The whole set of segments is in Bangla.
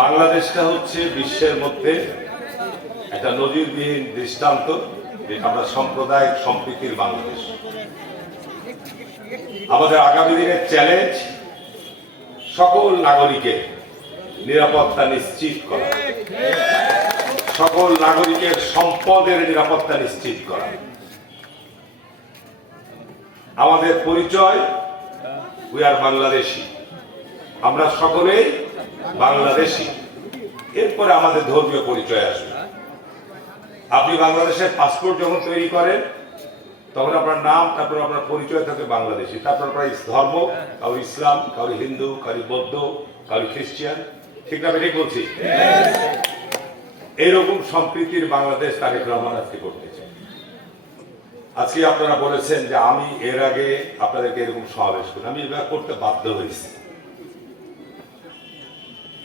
বাংলাদেশটা হচ্ছে বিশ্বের মধ্যে একটা নজিরবিহীন দৃষ্টান্ত, যেটা আমরা সাম্প্রদায়িক সম্প্রীতির বাংলাদেশ। আমাদের আগামী দিনের চ্যালেঞ্জ সকল নাগরিকের নিরাপত্তা নিশ্চিত করা। সকল নাগরিকের সম্পদের নিরাপত্তা নিশ্চিত করা। আমাদের পরিচয় উই আর বাংলাদেশি আমরা সকলেই বাংলাদেশি। এরপরে আমাদের ধর্মীয় পরিচয় আসবে। আপনি বাংলাদেশের পাসপোর্ট যখন তৈরি করেন, তখন আপনার নাম, তারপর আপনার পরিচয় থাকে বাংলাদেশি। তারপর আপনার ধর্ম, কারও ইসলাম, কারও হিন্দু, কারও বৌদ্ধ, কারও খ্রিস্টিয়ান ঠিক না ঠিক বলছি? এইরকম সম্প্রীতির বাংলাদেশ তারেক রহমান করতে চাই আজকে আপনারা বলেছেন যে আমি এর আগে আপনাদেরকে এরকম সমাবেশ করি। আমি এটা করতে বাধ্য হয়েছি।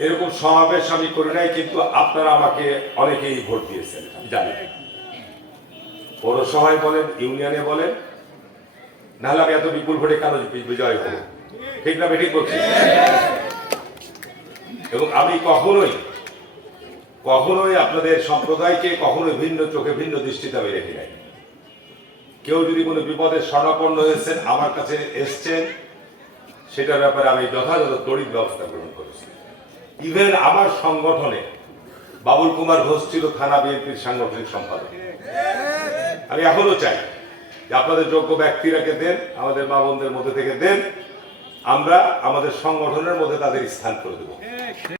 এরকম সমাবেশ আমি করি নাই কিন্তু আপনারা আমাকে অনেকেই ভোট দিয়েছেন। জানি। পৌরসভায় বলেন ইউনিয়নে বলেন নাহলে আমি এত বিপুল ভোটে কেন বিজয় হব? ঠিক না ঠিক বলছি? এবং আমি কখনোই কখনোই আপনাদের সম্প্রদায়কে কখনোই ভিন্ন চোখে ভিন্ন দৃষ্টিতে আমি রেখে নাই। কেউ যদি কোনো বিপদে স্বর্ণাপন্ন হয়েছেন আমার কাছে এসছেন সেটার ব্যাপারে আমি যথাযথ তড়িৎ ব্যবস্থা গ্রহণ করেছি। ইভেন আমার সংগঠনে বাবুল কুমার ঘোষ ছিল থানা বিএনপির সাংগঠনিক সম্পাদক। আমি এখনও চাই যে আপনাদের যোগ্য ব্যক্তিরাকে দেন, আমাদের মা বোনদের মধ্যে থেকে দেন, আমরা আমাদের সংগঠনের মধ্যে তাদের স্থান করে দেবো।